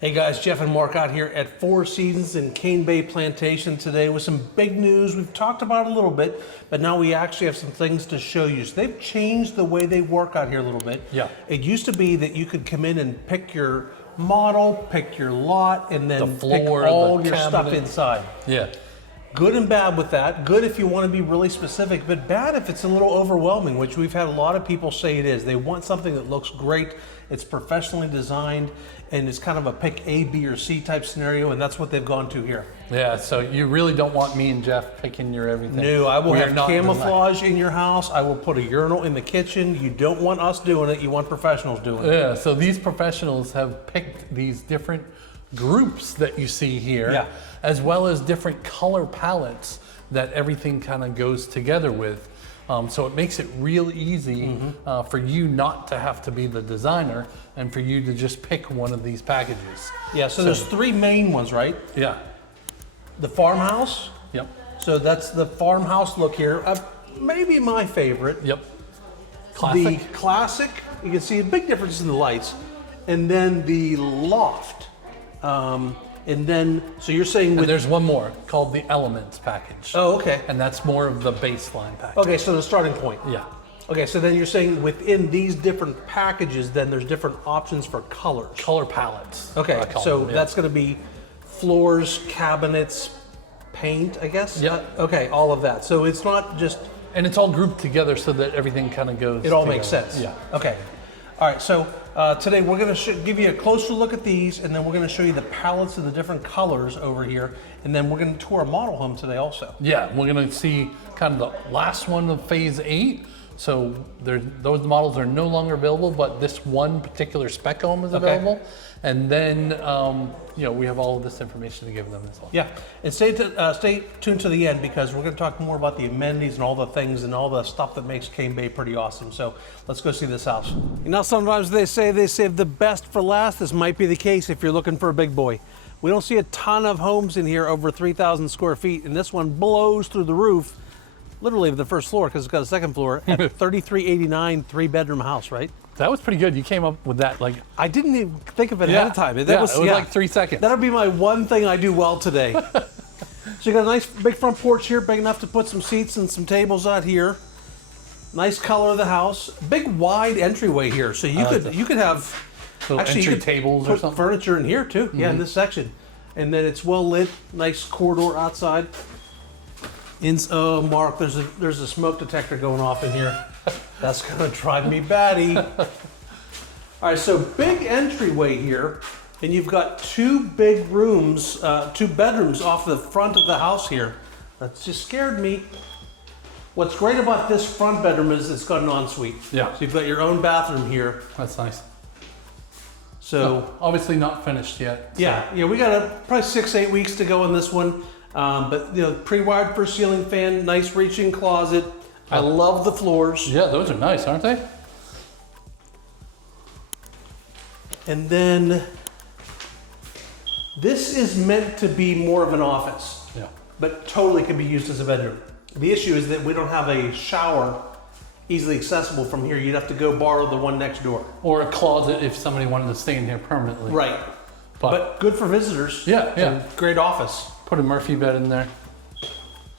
Hey guys, Jeff and Mark out here at Four Seasons in Cane Bay Plantation today with some big news. We've talked about it a little bit, but now we actually have some things to show you. So they've changed the way they work out here a little bit. Yeah. It used to be that you could come in and pick your model, pick your lot, and then The floor, pick all the your stuff cabinet. inside. Yeah. Good and bad with that. Good if you want to be really specific, but bad if it's a little overwhelming, which we've had a lot of people say it is. They want something that looks great, it's professionally designed, and it's kind of a pick A, B, or C type scenario, and that's what they've gone to here. Yeah, so you really don't want me and Jeff picking your everything. No, I will We are have not camouflage in your house. I will put a urinal in the kitchen. You don't want us doing it, you want professionals doing it. Yeah, so these professionals have picked these different groups that you see here, Yeah. as well as different color palettes that everything kind of goes together with. So it makes it real easy for you not to have to be the designer and for you to just pick one of these packages. Yeah, so there's three main ones, right? Yeah. The farmhouse. Yep. So that's the farmhouse look here. Maybe my favorite. Yep. Classic. The classic, you can see a big difference in the lights. And then the loft. And then, so you're saying And with, there's one more called the Elements package. oh, okay. And that's more of the baseline package. Okay, so the starting point. Yeah. Okay, so then you're saying within these different packages, then there's different options for colors. Color palettes. Okay, I call so them, yeah. that's gonna be floors, cabinets, paint, I guess? Yep. Okay, all of that. So it's not just, And it's all grouped together so that everything kind of goes it all together. makes sense. Yeah. Okay. All right, so today we're gonna give you a closer look at these, and then we're gonna show you the palettes of the different colors over here, and then we're gonna tour a model home today also. Yeah, we're going to see kind of the last one of phase 8. So those models are no longer available, but this one particular spec home is available. And then, we have all of this information to give them as well. Yeah, and stay tuned to the end because we're going to talk more about the amenities and all the things and all the stuff that makes Cane Bay pretty awesome. So let's go see this house. You know, sometimes they say they save the best for last. This might be the case if you're looking for a big boy. We don't see a ton of homes in here over 3,000 square feet, and this one blows through the roof, literally the first floor because it's got a second floor at 3389, 3-bedroom house, right? That was pretty good. You came up with that like... I didn't even think of it Yeah. ahead of time. It was like 3 seconds. That'll be my one thing I do well today. So you got a nice big front porch here, big enough to put some seats and some tables out here. Nice color of the house. Big wide entryway here, so you could have Little actually entry you could tables put or something. furniture in here too. Yeah, in this section, and then it's well lit. Nice corridor outside. Oh, Mark, there's a smoke detector going off in here. That's gonna drive me batty. All right, so big entryway here, and you've got two big rooms, 2 bedrooms off the front of the house here. That just scared me. What's great about this front bedroom is it's got an ensuite. Yeah. So you've got your own bathroom here. That's nice. So Obviously not finished yet. so- yeah, we got probably 6-8 weeks to go in this one. But pre-wired for ceiling fan, nice reaching closet. I love the floors. Yeah, those are nice, aren't they? And then this is meant to be more of an office, Yeah. but totally can be used as a bedroom. The issue is that we don't have a shower easily accessible from here. You'd have to go borrow the one next door. Or a closet if somebody wanted to stay in here permanently. Right. But good for visitors. Yeah, yeah. And great office. Put a Murphy bed in there.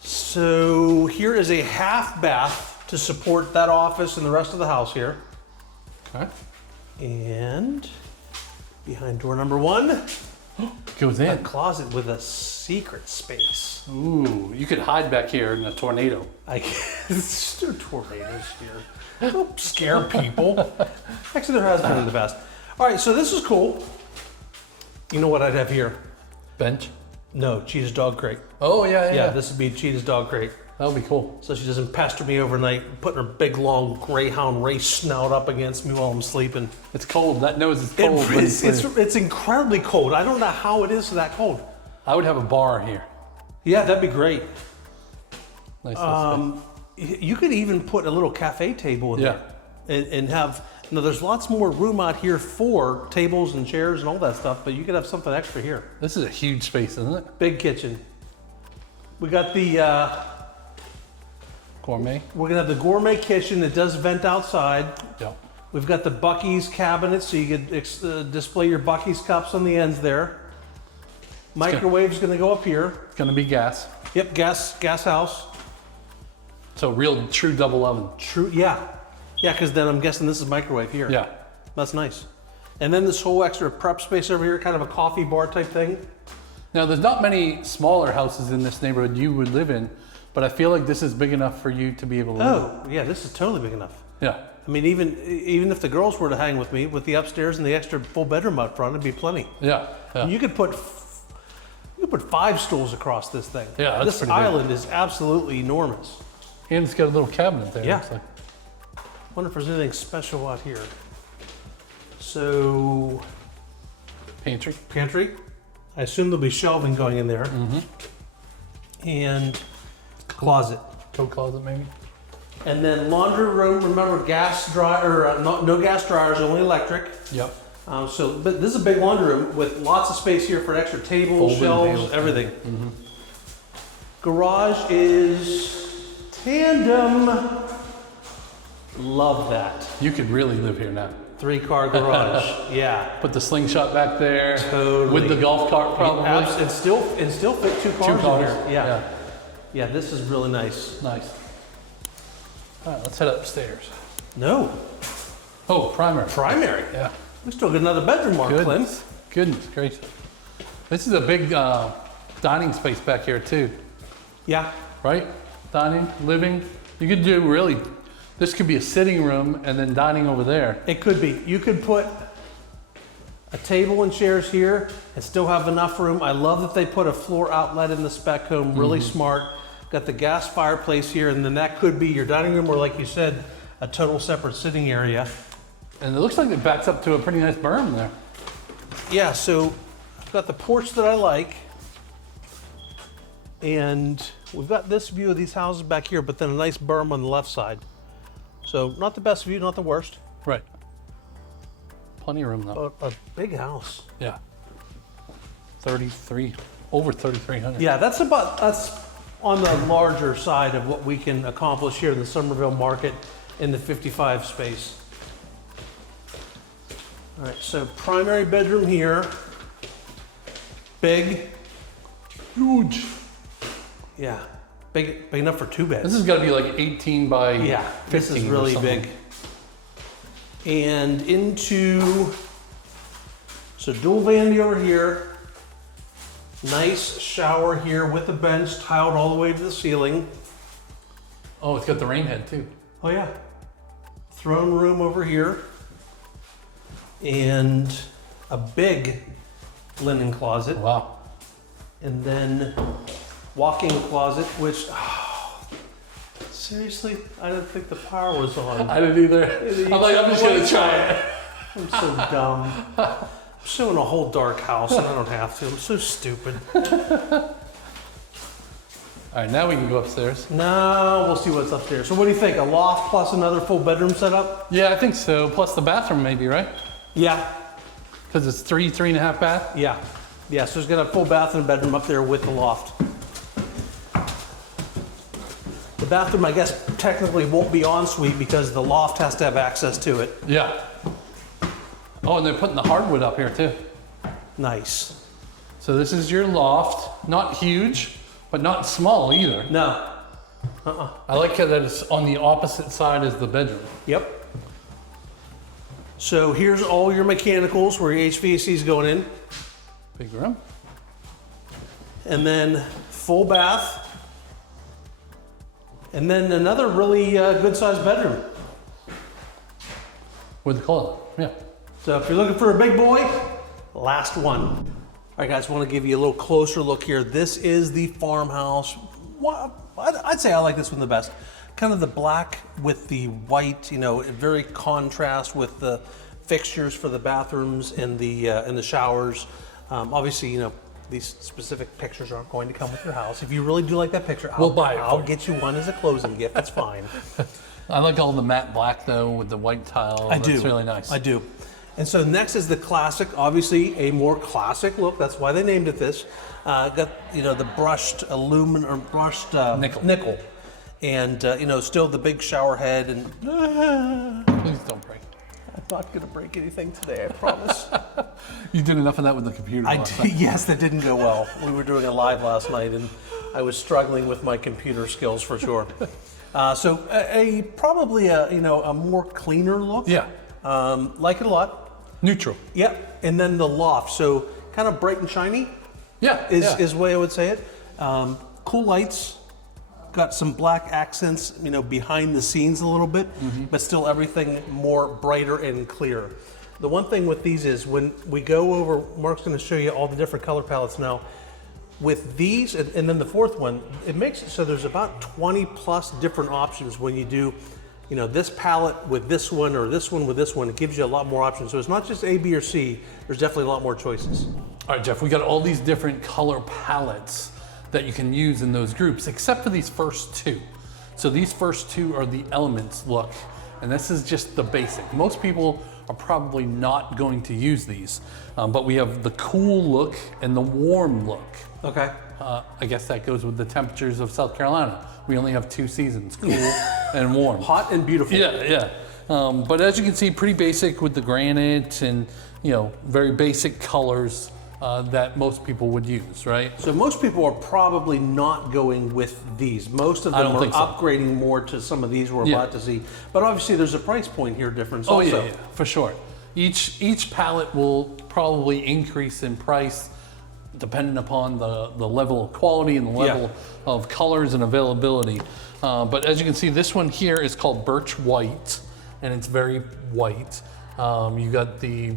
So here is a half bath to support that office and the rest of the house here. Okay. And behind door number 1, Goes a in. closet with a secret space. Ooh, you could hide back here in a tornado. There's no tornadoes here. Don't scare people. Actually, there has been in the past. All right, so this is cool. You know what I'd have here? Bench. No, Cheetah's dog crate. Oh, yeah. Yeah, this would be Cheetah's dog crate. That would be cool. So she doesn't pester me overnight, putting her big, long greyhound race snout up against me while I'm sleeping. It's cold. That nose is cold. when It's incredibly cold. I don't know how it is that cold. I would have a bar here. Yeah, that'd be great. Nice little You could even put a little cafe table in Yeah. there and have, there's lots more room out here for tables and chairs and all that stuff, but you could have something extra here. space. This is a huge space, isn't it? Big kitchen. We got the, Gourmet. we're gonna have the gourmet kitchen that does vent outside. Yep. We've got the Buc-ee's cabinet, so you could display your Buc-ee's cups on the ends there. Microwave's going to go up here. It's going to be gas. Yep, gas house. So real true double oven. True, yeah. Yeah, because then I'm guessing this is microwave here. Yeah. That's nice. And then this whole extra prep space over here, kind of a coffee bar type thing. Now, there's not many smaller houses in this neighborhood you would live in, but I feel like this is big enough for you to be able to live in. Oh, yeah, this is totally big enough. Yeah. I mean, even if the girls were to hang with me, with the upstairs and the extra full bedroom up front, it'd be plenty. Yeah. Yeah. You could put 5 stools across this thing. Yeah, that's this pretty big. island is absolutely enormous. And it's got a little cabinet there. Yeah. Looks like. Wonder if there's anything special out here. So, pantry. I assume there'll be shelving going in there. And closet. Coat closet, maybe? And then laundry room. Remember, gas dryer, no gas dryers, only electric. Yep. But this is a big laundry room with lots of space here for an extra table, Folding shelves, tables. everything. Garage is tandem. Love that. You could really live here now. 3-car garage. Yeah. Put the slingshot back there. Totally. With the golf cart, probably. And still fit 2 cars, 2 cars. in here. Yeah. Yeah, this is really nice. Nice. All right, let's head upstairs. No. Oh, primary. Primary. Yeah. We still get another bedroom, Mark Clint. Goodness gracious. This is a big dining space back here too, Yeah. right? Dining, living. You could do really, this could be a sitting room and then dining over there. It could be. You could put a table and chairs here and still have enough room. I love that they put a floor outlet in the spec home. Really smart. Got the gas fireplace here, and then that could be your dining room, or like you said, a total separate sitting area. And it looks like it backs up to a pretty nice berm there. Yeah, so I've got the porch that I like, and we've got this view of these houses back here, but then a nice berm on the left side. So not the best view, not the worst. Right. Plenty of room though. A big house. Yeah. 33, over 3,300. Yeah, that's on the larger side of what we can accomplish here in the Somerville market in the 55 space. All right, so primary bedroom here. Big. Huge. Yeah, big enough for 2 beds. This has got to be like 18 by 15 this is or really something. big. And so dual vanity over here. Nice shower here with a bench tiled all the way to the ceiling. Oh, it's got the rain head too. Oh yeah. Throne room over here. And a big linen closet. Wow. And then walk-in closet, which, seriously, I didn't think the power was on. I didn't either. I'm just going to try it. I'm so dumb. I'm showing a whole dark house and I don't have to. I'm so stupid. All right, now we can go upstairs. Now we'll see what's upstairs. So what do you think? A loft plus another full bedroom setup? Yeah, I think so. Plus the bathroom maybe, right? Yeah. Because it's 3.5 bath? Yeah. Yeah, so there's got a full bath and bedroom up there with the loft. The bathroom, I guess, technically won't be ensuite because the loft has to have access to it. Yeah. Oh, and they're putting the hardwood up here too. Nice. So this is your loft. Not huge, but not small either. No. I like how that it's on the opposite side as the bedroom. Yep. So here's all your mechanicals where your HVAC is going in. Big room. And then full bath. And then another really good sized bedroom. With the closet, yeah. So if you're looking for a big boy, last one. All right, guys, I want to give you a little closer look here. This is the Farmhouse. I'd say I like this one the best. Kind of the black with the white, very contrast with the fixtures for the bathrooms and the showers. Obviously, these specific pictures aren't going to come with your house. If you really do like that picture, We'll buy it I'll for you. get you one as a closing gift. That's fine. I like all the matte black though with the white tile. That's really nice. I do. And so next is the classic, obviously a more classic look. That's why they named it this. Got the brushed aluminum or brushed nickel, and still the big shower head and Please don't break. I'm not going to break anything today, I promise. You did enough of that with the computer. I did, yes, that didn't go well. We were doing a live last night, and I was struggling with my computer skills for sure. So probably a more cleaner look. Yeah. Like it a lot. Neutral. Yeah, and then the Loft, so kind of bright and shiny. Yeah. Is the way I would say it. Cool lights. Got some black accents, behind the scenes a little bit, but still everything more brighter and clear. The one thing with these is when we go over, Mark's going to show you all the different color palettes now. With these, and then the fourth one, it makes it so there's about 20 plus different options when you do, this palette with this one or this one with this one. It gives you a lot more options. So it's not just A, B, or C. There's definitely a lot more choices. All right, Jeff, we got all these different color palettes that you can use in those groups, except for these first two. So these first two are the elements look, and this is just the basic. Most people are probably not going to use these, but we have the cool look and the warm look. Okay. I guess that goes with the temperatures of South Carolina. We only have 2 seasons, cool and warm. Hot and beautiful. Yeah. But as you can see, pretty basic with the granite and very basic colors. That most people would use, right? So most people are probably not going with these. Most of them are upgrading more to some of these we're about to see. But obviously there's a price point here difference also. Yeah, for sure. Each palette will probably increase in price depending upon the level of quality and the level of colors and availability. But as you can see, this one here is called Birch White, and it's very white. You got the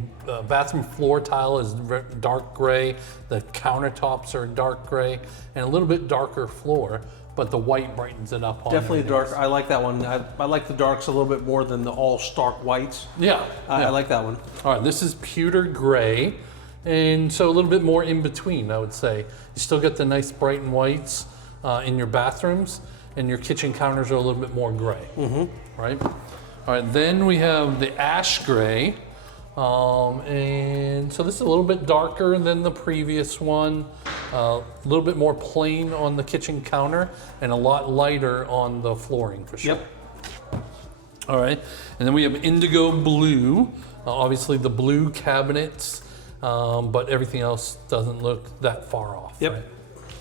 bathroom floor tile is dark gray, the countertops are dark gray, and a little bit darker floor, but the white brightens it up. Definitely dark. I like that one. I like the darks a little bit more than the all stark whites. Yeah. I like that one. All right, this is pewter gray, and so a little bit more in between, I would say. You still get the nice bright and whites in your bathrooms, and your kitchen counters are a little bit more gray, right? All right, then we have the ash gray, and so this is a little bit darker than the previous one, a little bit more plain on the kitchen counter, and a lot lighter on the flooring for sure. Yep. All right, and then we have indigo blue, obviously the blue cabinets, but everything else doesn't look that far off. Yep.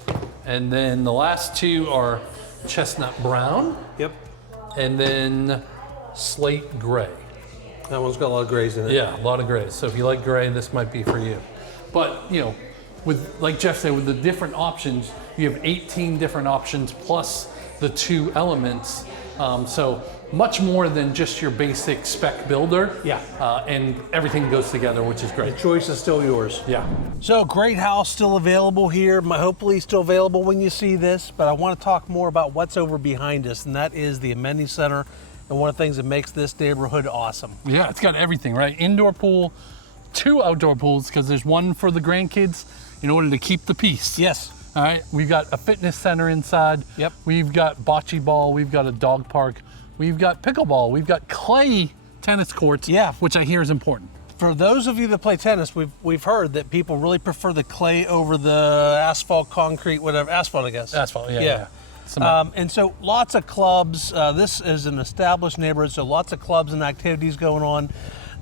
Right? And then the last two are chestnut brown. Yep. And then slate gray. That one's got a lot of grays in it. Yeah, a lot of grays. So if you like gray, this might be for you. But with like Jeff said, with the different options, you have 18 different options plus the 2 elements. So much more than just your basic spec builder. Yeah. And everything goes together, which is great. The choice is still yours. Yeah. So great house still available here. Hopefully still available when you see this, but I want to talk more about what's over behind us, and that is the amenity center. And one of the things that makes this neighborhood awesome. Yeah, it's got everything, right? Indoor pool, 2 outdoor pools, because there's one for the grandkids in order to keep the peace. Yes. All right, we've got a fitness center inside. Yep. We've got bocce ball, we've got a dog park, we've got pickleball, we've got clay tennis courts, which I hear is important. For those of you that play tennis, we've heard that people really prefer the clay over the asphalt, concrete, whatever, asphalt, I guess. Asphalt, yeah. And so lots of clubs. This is an established neighborhood, so lots of clubs and activities going on.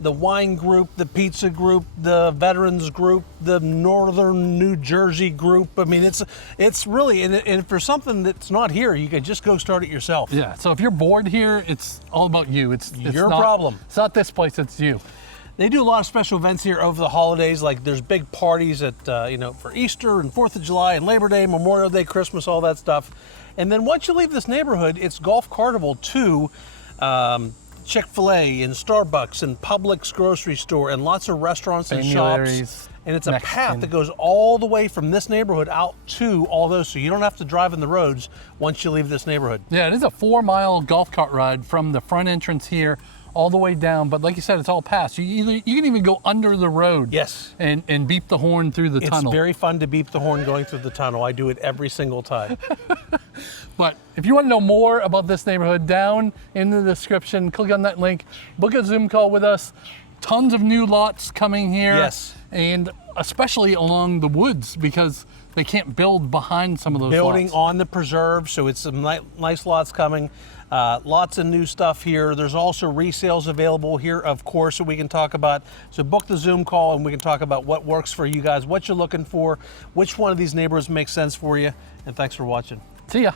The wine group, the pizza group, the veterans group, the northern New Jersey group. I mean, it's really, and for something that's not here, you can just go start it yourself. Yeah, so if you're bored here, it's all about you. It's your problem. It's not this place, it's you. They do a lot of special events here over the holidays, like there's big parties at, for Easter and 4th of July and Labor Day, Memorial Day, Christmas, all that stuff. And then once you leave this neighborhood, it's golf cartable to Chick-fil-A and Starbucks and Publix grocery store and lots of restaurants and shops. And it's a path that goes all the way from this neighborhood out to all those, so you don't have to drive in the roads once you leave this neighborhood. Yeah, it is a 4-mile golf cart ride from the front entrance here all the way down, but like you said, it's all passed. You can even go under the road. Yes. And beep the horn through the tunnel. It's very fun to beep the horn going through the tunnel. I do it every single time. But if you want to know more about this neighborhood, down in the description, click on that link, book a Zoom call with us, tons of new lots coming here. Yes. And especially along the woods, because they can't build behind some of those Building lots. on the preserve, so it's some nice lots coming. Lots of new stuff here. There's also resales available here, of course, that we can talk about. So book the Zoom call and we can talk about what works for you guys, what you're looking for, which one of these neighborhoods makes sense for you. And thanks for watching. See ya.